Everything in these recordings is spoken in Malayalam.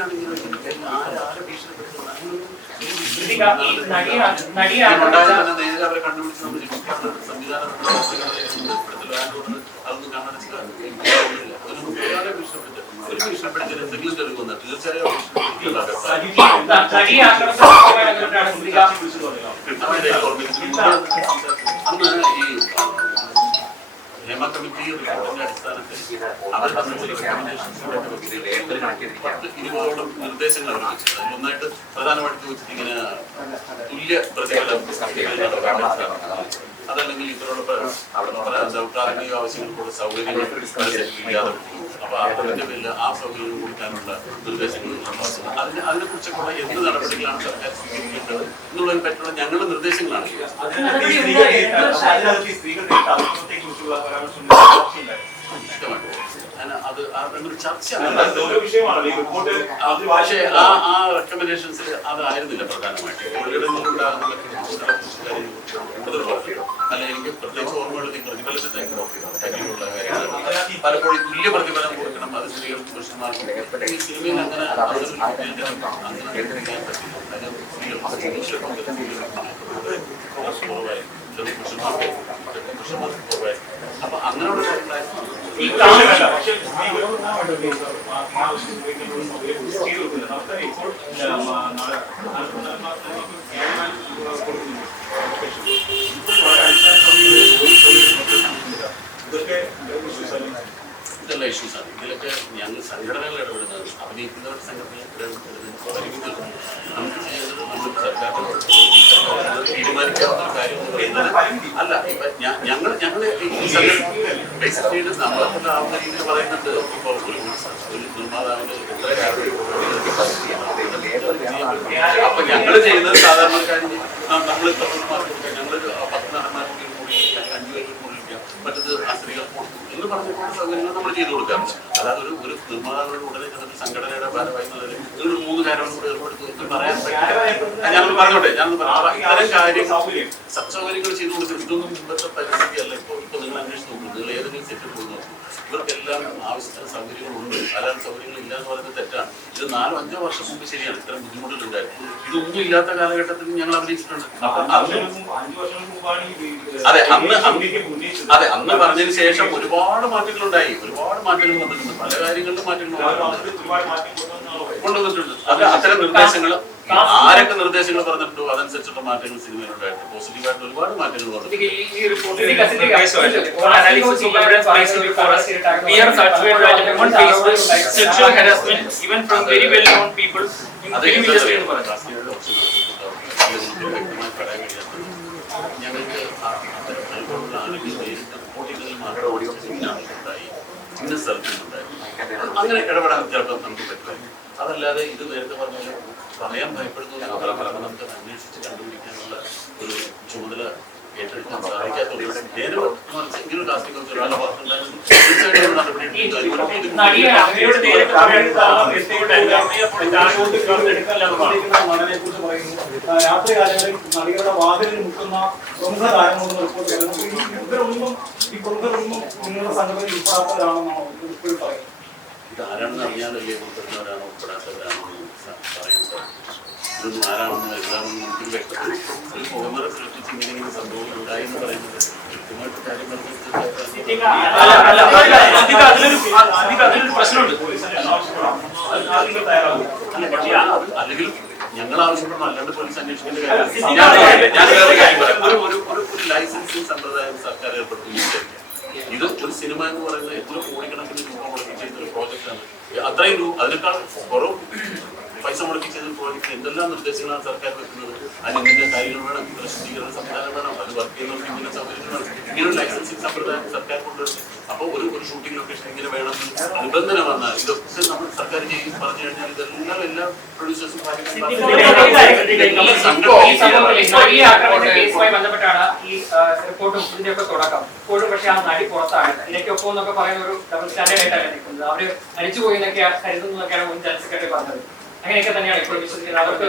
ആരാണ് ഇങ്ങനെ ആരെ ഭീഷണിപ്പെടുത്തുന്നത്? നേരെ അവരെ കണ്ടുപിടിച്ച് നമ്മൾ സംവിധാനം അതൊന്നും കാണാൻ അതിനൊന്നും ഒരാളെ ഭീഷണിപ്പെടുത്തുക. ഒരു ഭീഷണിപ്പെടുത്തിയാൽ എന്തെങ്കിലും തെളിവുന്ന തീർച്ചയായും അന്ന് ഈ ഹേമ കമ്മിറ്റി റിപ്പോർട്ടിന്റെ അടിസ്ഥാനത്തിൽ അവർ ഇരുപതോളം നിർദ്ദേശങ്ങൾ ഒന്നായിട്ട് പ്രധാനമായിട്ട് ചോദിച്ചിട്ട് ഇങ്ങനെ തുല്യ പ്രതിഫലം അതല്ലെങ്കിൽ ഇവരോട് പ്രാഥമിക ആവശ്യങ്ങൾക്കുള്ള സൗകര്യങ്ങൾ ഇല്ലാതെ അപ്പൊ അതിന്റെ പേരിൽ ആ സൗകര്യം കൊടുക്കാനുള്ള നിർദ്ദേശങ്ങൾ അതിനെ കുറിച്ചൊക്കെ എന്ത് നടപടികളാണ് സർക്കാർ സ്വീകരിക്കേണ്ടത് എന്നുള്ളതിനെ പറ്റിയുള്ള ഞങ്ങളുടെ നിർദ്ദേശങ്ങളാണ്. അത് അതൊരു ചർച്ചയാണ്. പക്ഷേ ആ റെക്കമെൻഡേഷൻസിൽ അതായിരുന്നില്ല പ്രധാനമായിട്ട്. അല്ല, എനിക്ക് പ്രത്യേകിച്ച് ഓർമ്മയുള്ളത് ഈ പ്രതിഫലത്തിന്റെ പലപ്പോഴും തുല്യ പ്രതിഫലം കൊടുക്കണം, അത് സ്ത്രീകൾക്ക് പുരുഷന്മാർക്കും. ഈ സിനിമയിൽ അങ്ങനെ പുരുഷന്മാർക്ക് കുറവായി. അപ്പൊ അങ്ങനെയുള്ള കാര്യങ്ങളായിരുന്നു. ഇതെല്ലാം ഇഷ്യൂസാണ്. ഇതിലൊക്കെ ഞങ്ങൾ സംഘടനകൾ ഇടപെടുന്നത്, അഭിനയിക്കുന്നവരുടെ സംഘടനകൾ ഇടപെടുന്നത് നമുക്ക് ചെയ്യുന്നത് നമ്മൾ സർക്കാരിനോട് തീരുമാനിക്കാവുന്ന കാര്യം എന്ന് പറയുന്നത് അല്ല. ഞങ്ങൾ ബേസിക്കലി നമ്മളാവുന്ന രീതിയിൽ പറയുന്നുണ്ട്. ഇപ്പോൾ ഒരു നിർമ്മാതാവിന് അപ്പൊ ഞങ്ങൾ ചെയ്യുന്നത് സാധാരണക്കാരി നമ്മൾ ഞങ്ങളൊരു 10 നടന്മാർക്ക് കൂടി 5 പേർക്ക് കൂടി മറ്റത് ആ സ്ത്രീകൾക്ക് കൊടുക്കും എന്ന് പറഞ്ഞിട്ടുള്ള സൗകര്യങ്ങൾ നമ്മൾ ചെയ്തു കൊടുക്കാം. അതായത് ഒരു നിർമ്മാതാക്കളുടെ ഉടനെ ചെന്നിട്ട് സംഘടനയുടെ ഭാരമായി നിങ്ങൾ 3 കാര്യങ്ങളും കൂടി ഏർപ്പെടുത്തി പറയാൻ പറ്റും. ഞാനൊന്ന് പറഞ്ഞോട്ടെ, ഇത്തരം കാര്യങ്ങൾ സൗകര്യങ്ങൾ ചെയ്തു കൊടുക്കും. ഇതൊന്നും മുമ്പത്തെ പരിസ്ഥിതിയല്ല. ഇപ്പൊ നിങ്ങൾ അന്വേഷിച്ച് നോക്കും, നിങ്ങൾ ഏതെങ്കിലും സെറ്റിൽ പോയി നോക്കും, ഇവർക്കെല്ലാം ആവശ്യത്തിന് സൗകര്യങ്ങളുണ്ട്. അല്ലാതെ സൗകര്യങ്ങൾ ഇല്ല എന്ന് പറയുന്നത് തെറ്റാണ്. ഇത് 4-5 വർഷം മുമ്പ് ശരിയാണ്, ഇത്തരം ബുദ്ധിമുട്ടുകളുണ്ടായിരുന്നു. ഇതൊന്നും ഇല്ലാത്ത കാലഘട്ടത്തിൽ ഞങ്ങൾ അഭിനയിച്ചിട്ടുണ്ട്. അന്ന് പറഞ്ഞതിന് ശേഷം ഒരുപാട് മാറ്റങ്ങളുണ്ടായി, ഒരുപാട് മാറ്റങ്ങൾ വന്നിട്ടുണ്ട്. പല കാര്യങ്ങളിലും മാറ്റങ്ങൾ കൊണ്ടുവന്നിട്ടുണ്ട്. അത് അത്തരം നിർദ്ദേശങ്ങൾ ആരൊക്കെ നിർദ്ദേശങ്ങൾ പറഞ്ഞിട്ടുണ്ടോ അതനുസരിച്ചുള്ള മാറ്റങ്ങൾ സിനിമയിലുണ്ടായിട്ട് പോസിറ്റീവായിട്ട് ഒരുപാട് മാറ്റങ്ങൾ വന്നിട്ടുണ്ട്. ഞങ്ങൾക്ക് ഇന്ന സ്ഥലത്തുണ്ടായി അങ്ങനെ ഇടപെടാൻ ചിലപ്പോൾ നമുക്ക് പറ്റും. അതല്ലാതെ ഇത് നേരത്തെ പറഞ്ഞാൽ പറയാൻ ഭയപ്പെടുന്ന ഫലം നമുക്ക് അന്വേഷിച്ച് കണ്ടുപിടിക്കാനുള്ള ഒരു ചുമതല ഏറ്റെടുക്കാൻ സാധിക്കാത്തത്. ഇങ്ങനെ കാസ്റ്റിംഗ് വെച്ച് ഒരാളെ വാർത്തുണ്ടായിരുന്നു തീർച്ചയായിട്ടും നടപടി രാത്രി കാലങ്ങളിൽ നടികളുടെ വാതിലിൽ മുട്ടുന്ന പ്രമുഖ താരങ്ങളൊന്നും റിപ്പോർട്ട് ചെയ്യുന്നു. ഈ പ്രമുഖരൊന്നും നിങ്ങളുടെ സംഘടനയിൽ ഉൾപ്പെടാത്തവരാണെന്നാണോ ഇപ്പോഴും പറയുന്നത്? ഇതാരാണെന്ന് അറിയാനല്ലേ ഉൾപ്പെടുന്നവരാണോ ഉൾപ്പെടാത്തവരാണോ പറയാൻ സാധിക്കും. ഇതൊന്നും ആരാണെന്നോ എന്താണെന്നോ നമുക്ക് വ്യക്തമാണ്. ഒരു മുഖമറ സൃഷ്ടിച്ച് ഇങ്ങനെ സംഭവം ഉണ്ടായി എന്ന് പറയുന്നത് കൃത്യമായിട്ട് കാര്യം അല്ലെങ്കിൽ ഞങ്ങൾ ആവശ്യപ്പെടുന്നു, അല്ലാണ്ട് പോലീസ് അന്വേഷിക്കേണ്ട കാര്യം. ഞാൻ വേറെ കാര്യം പറയാം. ഒരു ലൈസൻസിങ് സമ്പ്രദായം സർക്കാർ ഏർപ്പെടുത്തുന്നില്ല. ഇത് ഒരു സിനിമ എന്ന് പറയുന്നത് എത്ര കോടിക്കണക്കിന് രൂപ മുടക്കി ചെയ്തൊരു പ്രോജക്റ്റാണ്. അത്രയും രൂപ അതിനേക്കാൾ കുറവ് പൈസ മുടക്കി ചെയ്തൊരു പ്രോജക്റ്റ് എന്തെല്ലാം നിർദ്ദേശങ്ങളാണ് സർക്കാർ വെക്കുന്നത്. അതിന് ഇന്ന കാര്യങ്ങൾ വേണം, ഇത്ര ശുദ്ധീകരണ സംവിധാനം വേണം, അത് വർക്ക് ചെയ്യുന്നവർക്ക് ഇങ്ങനെ സൗകര്യങ്ങൾ വേണം. ഇങ്ങനൊരു ലൈസൻസിങ് സമ്പ്രദായം സർക്കാർ കൊണ്ടുവരും. അപ്പോൾ ഒരു ഷൂട്ടിംഗ് ലൊക്കേഷൻ ഇങ്ങനെ വേണം നിബന്ധന വന്നാൽ ഇതൊക്കെ നമ്മൾ സർക്കാർ ചെയ്യും പറഞ്ഞു കഴിഞ്ഞാൽ ഇതെല്ലാം എല്ലാ പ്രൊഡ്യൂസേഴ്സും ബന്ധപ്പെട്ടാണ് ഈ റിപ്പോർട്ടും ഇതിന്റെയൊക്കെ തുടക്കം. ഇപ്പോഴും പക്ഷെ ആ നടി പുറത്താണ്. ഇതിലേക്കൊപ്പം എന്നൊക്കെ പറയുന്ന ഒരു ഡബിൾ സ്റ്റാൻഡേർഡ് ആയിട്ടാണ് നിൽക്കുന്നത്. അവര് അടിച്ചു പോയി എന്നൊക്കെ കരുതുന്നതൊക്കെയാണ് മുൻ ജനറൽ സെക്രട്ടറി പറഞ്ഞത്. അങ്ങനെയൊക്കെ തന്നെയാണ് ഇപ്പോൾ വിശ്വസിക്കുന്നത്. അവർക്ക്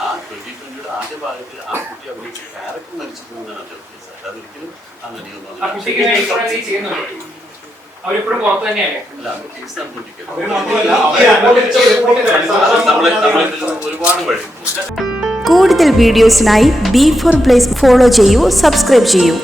ആ 2020 ആദ്യ ഭാഗം ഭാഗത്തിൽ ആ കുട്ടി അഭിനയിച്ച ക്യാരക്ടർ മരിച്ചു പോകുന്നതാണ് കേസ്. അതൊരിക്കലും അങ്ങനെയൊന്നും ആ കുട്ടിക്ക് ഇൻഷുറൻസ് ചെയ്യുന്നുണ്ട്, അവരിപ്പോഴും പുറത്ത് തന്നെയാണ്. അല്ല, അത് കേസ് നടന്നുകൊണ്ടിരിക്കുന്നത്. അവര് മാത്രമല്ല, അവരെ അനുവദിച്ച റിപ്പോർട്ടിന്റെ നമ്മളിൽ ഒരുപാട് വഴി. കൂടുതൽ വീഡിയോസിനായി B4 Place ഫോളോ ചെയ്യൂ, സബ്സ്ക്രൈബ് ചെയ്യൂ.